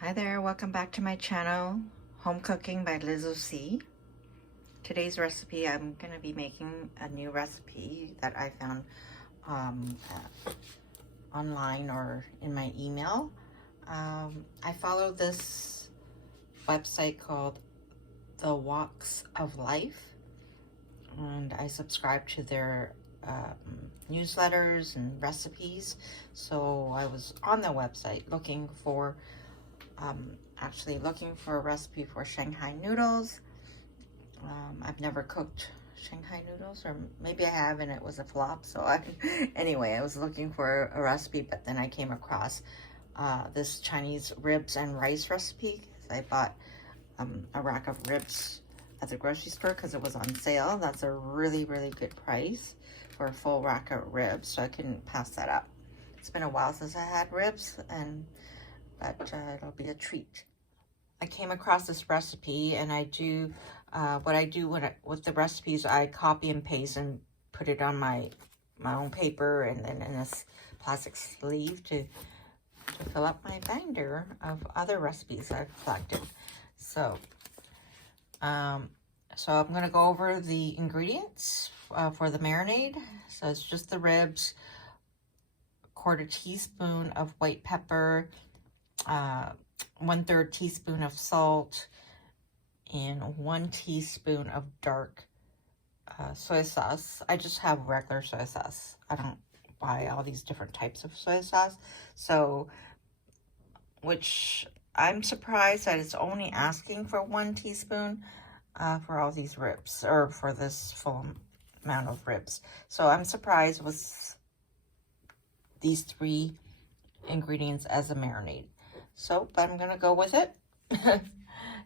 Hi there, welcome back to my channel, Home Cooking by LIZZO C. Today's recipe, I'm going to be making a new recipe that I found online or in my email. I follow this website called The Walks of Life, and I subscribe to their newsletters and recipes. So I was on the website looking for actually looking for a recipe for Shanghai noodles. I've never cooked Shanghai noodles, or maybe I have and it was a flop. So anyway, I was looking for a recipe, but then I came across this Chinese ribs and rice recipe. I bought a rack of ribs at the grocery store because it was on sale. That's a really, really good price for a full rack of ribs, so I couldn't pass that up. It's been a while since I had ribs, but it'll be a treat. I came across this recipe, and I do what I do with the recipes. I copy and paste and put it on my own paper, and then in this plastic sleeve to fill up my binder of other recipes I've collected. So, I'm going to go over the ingredients for the marinade. So it's just the ribs, 1/4 teaspoon of white pepper, 1/3 teaspoon of salt, and 1 teaspoon of dark soy sauce. I just have regular soy sauce. I don't buy all these different types of soy sauce. So, which I'm surprised that it's only asking for 1 teaspoon for all these ribs, or for this full amount of ribs. So I'm surprised with these 3 ingredients as a marinade. So, but I'm gonna go with it.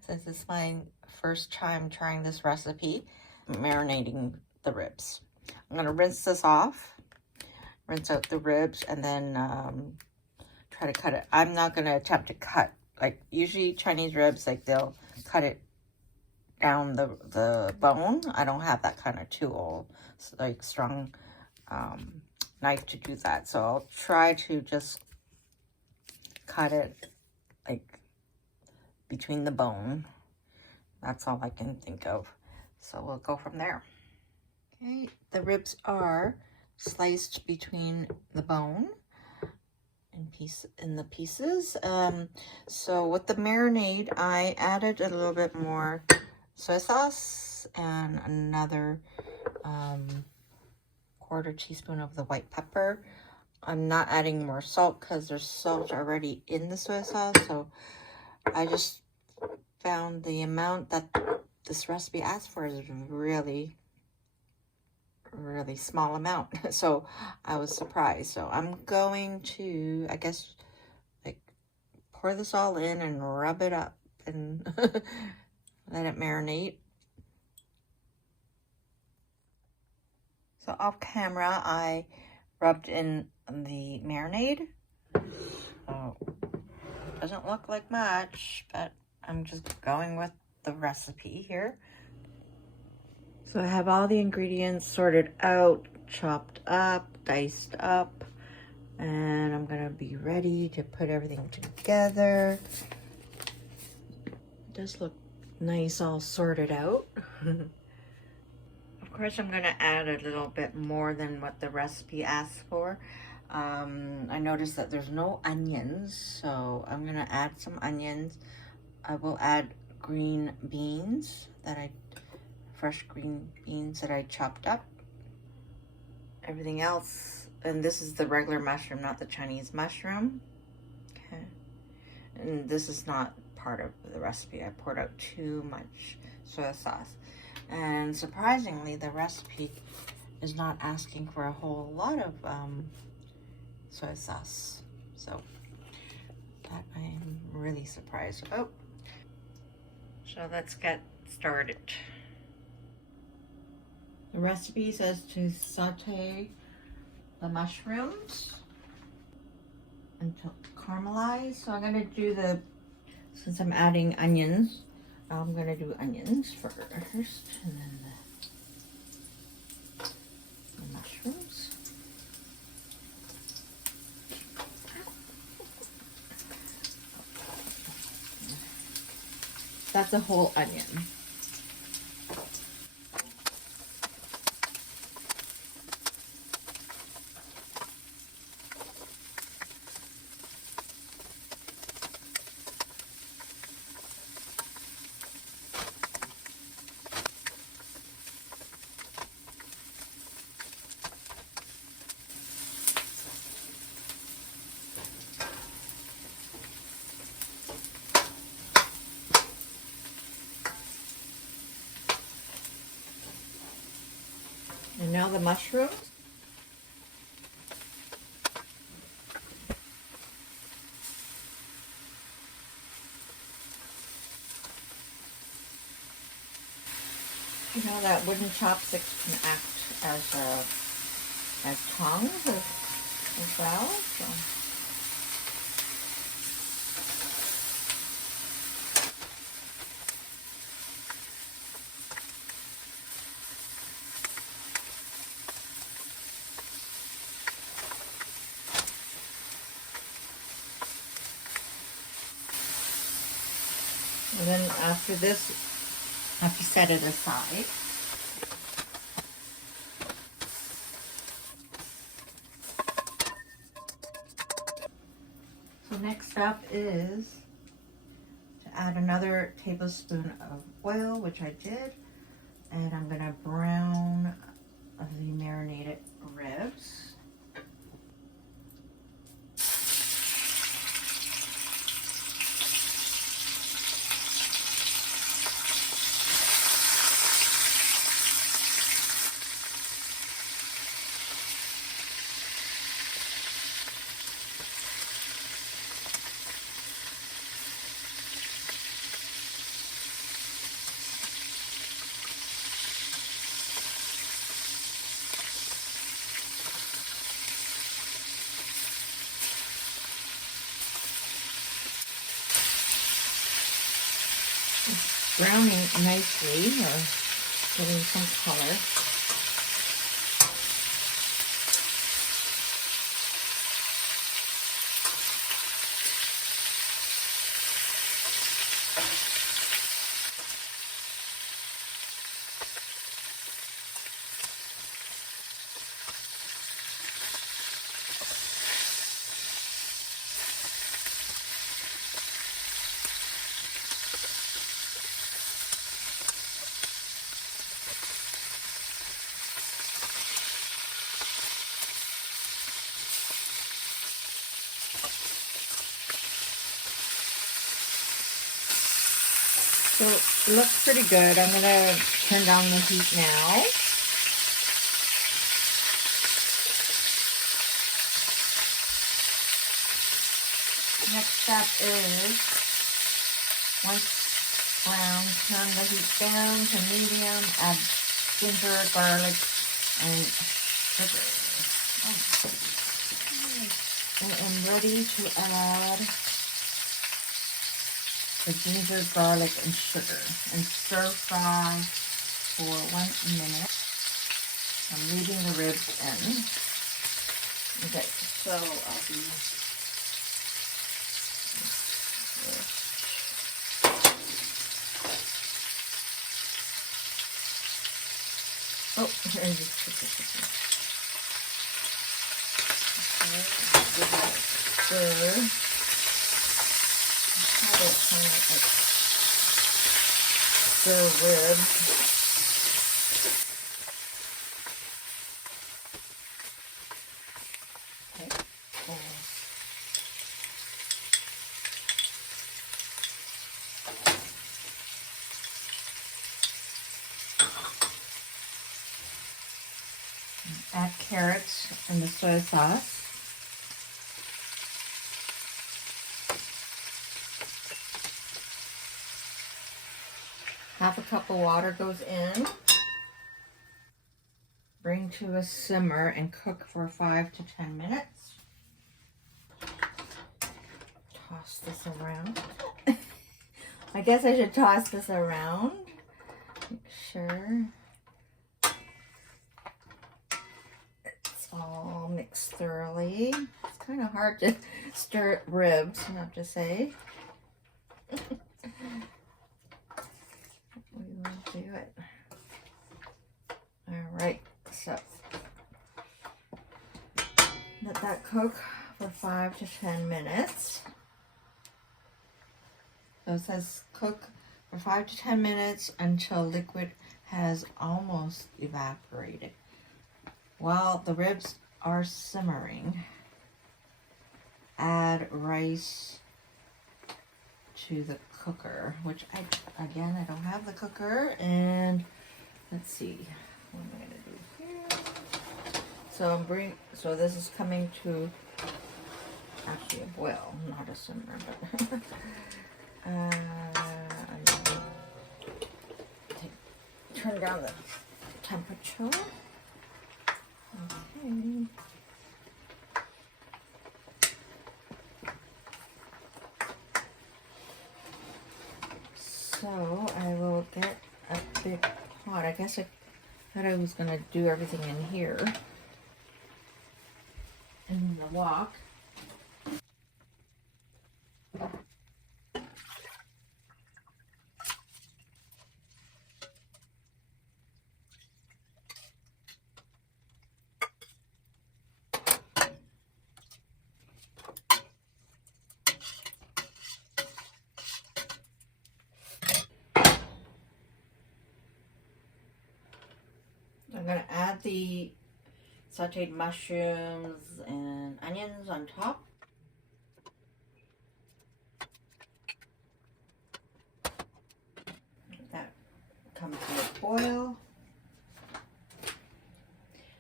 Since it's my first time trying this recipe, marinating the ribs. I'm gonna rinse this off, rinse out the ribs, and then try to cut it. I'm not gonna attempt to cut, like usually Chinese ribs, like they'll cut it down the bone. I don't have that kind of tool, like strong knife to do that. So I'll try to just cut it like between the bone. That's all I can think of. So we'll go from there. Okay, the ribs are sliced between the bone in the pieces. So with the marinade, I added a little bit more soy sauce and another 1/4 teaspoon of the white pepper. I'm not adding more salt because there's salt already in the soy sauce. So I just found the amount that this recipe asks for is really, really small amount. So I was surprised. So I'm going to, I guess, like pour this all in and rub it up and let it marinate. So off camera, I rubbed in the marinade. So it doesn't look like much, but I'm just going with the recipe here. So I have all the ingredients sorted out, chopped up, diced up, and I'm gonna be ready to put everything together. It does look nice, all sorted out. Of course, I'm gonna add a little bit more than what the recipe asks for. I noticed that there's no onions, so I'm gonna add some onions. I will add green beans fresh green beans that I chopped up. Everything else, and this is the regular mushroom, not the Chinese mushroom. Okay, and this is not part of the recipe. I poured out too much soy sauce. And surprisingly, the recipe is not asking for a whole lot of soy sauce. So that I am really surprised about. So let's get started. The recipe says to saute the mushrooms until caramelize. So I'm going to do since I'm adding onions, I'm going to do onions first, and then the mushrooms. That's a whole onion. And now the mushrooms. You know that wooden chopsticks can act as tongs as well. So. And then after this, I have to set it aside. So next up is to add another tablespoon of oil, which I did, and I'm going to brown the marinated ribs. Browning nicely, or getting some color. So it looks pretty good. I'm going to turn down the heat now. Next step is, once brown, turn the heat down to medium, add ginger, garlic, and sugar. And I'm ready to add the ginger, garlic, and sugar, and stir fry for 1 minute. I'm leaving the ribs in. Okay, so I'll be oh, here's the chicken. Okay, stir. Stir ribs. Okay. Add carrots and the soy sauce. Half a cup of water goes in. Bring to a simmer and cook for 5 to 10 minutes. Toss this around. I guess I should toss this around. Make sure it's all mixed thoroughly. It's kind of hard to stir ribs, I have to say. do it. All right, so let that cook for 5 to 10 minutes. So it says cook for 5 to 10 minutes until liquid has almost evaporated. While the ribs are simmering, add rice to the cooker, which I don't have the cooker, and let's see what am I gonna do here. So this is coming to actually a boil, not a simmer, but turn down the temperature. Okay. So I will get a big pot. I guess I thought I was gonna do everything in here in the wok. I'm going to add the sauteed mushrooms and onions on top. That comes to a boil.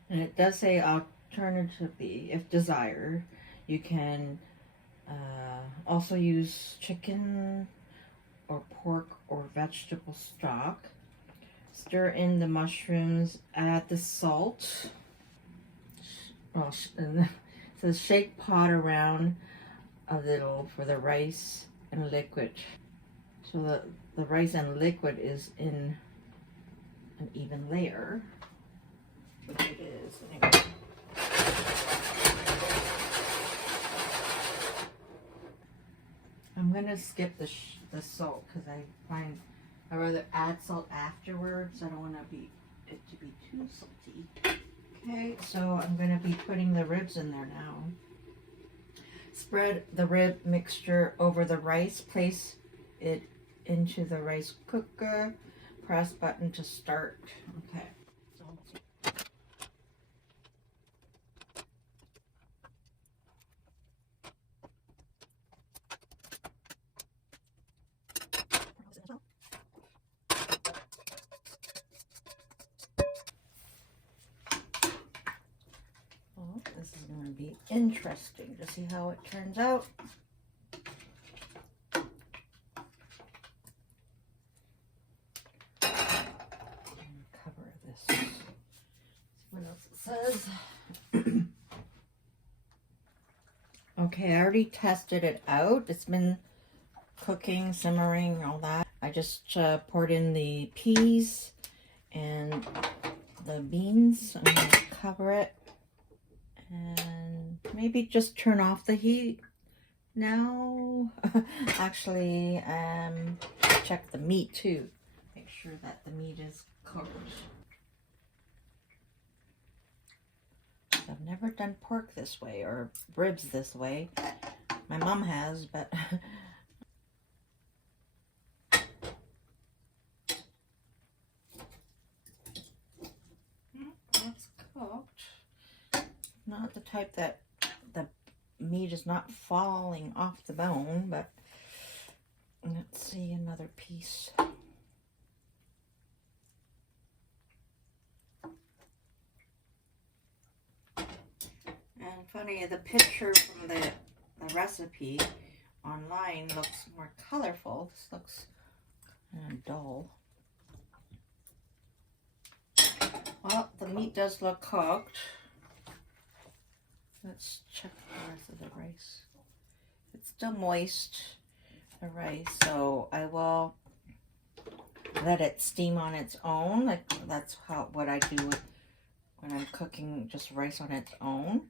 And it does say alternatively, if desired, you can also use chicken or pork or vegetable stock. Stir in the mushrooms, add the salt. Well, it says shake pot around a little for the rice and liquid. So the rice and liquid is in an even layer, which it is. Anyway. I'm going to skip the salt because I find I'd rather add salt afterwards. I don't want it to be too salty. Okay, so I'm going to be putting the ribs in there now. Spread the rib mixture over the rice. Place it into the rice cooker. Press button to start. Okay. This is going to be interesting to see how it turns out. Cover this. See what else it says. Okay, I already tested it out. It's been cooking, simmering, all that. I just poured in the peas and the beans. I'm going to cover it. And maybe just turn off the heat now. Actually, check the meat too. Make sure that the meat is cooked. I've never done pork this way or ribs this way. My mom has, but that's cooked. Not the type that the meat is not falling off the bone, but let's see another piece. And funny, the picture from the recipe online looks more colorful. This looks kind of dull. Well, the meat does look cooked. Let's check the rest of the rice. It's still moist, the rice, so I will let it steam on its own. Like that's what I do when I'm cooking just rice on its own.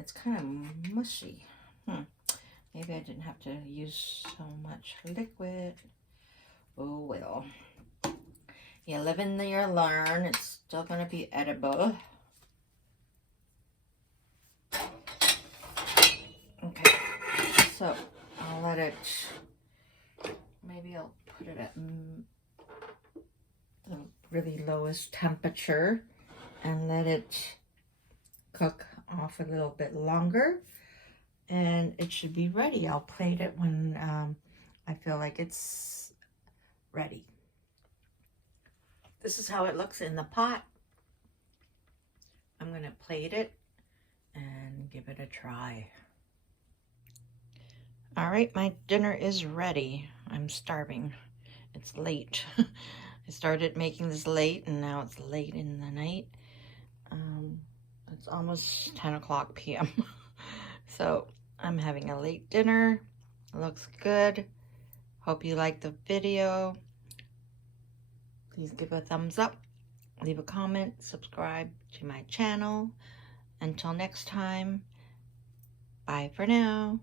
It's kind of mushy. Maybe I didn't have to use so much liquid. Oh well. You live and you learn. It's still going to be edible. Okay, so I'll let it, maybe I'll put it at the really lowest temperature and let it cook off a little bit longer, and it should be ready. I'll plate it when I feel like it's ready. This is how it looks in the pot. I'm going to plate it and give it a try. All right, my dinner is ready. I'm starving. It's late. I started making this late, and now it's late in the night. It's almost 10 o'clock p.m. So I'm having a late dinner. It looks good. Hope you liked the video. Please give a thumbs up, leave a comment, subscribe to my channel. Until next time, bye for now.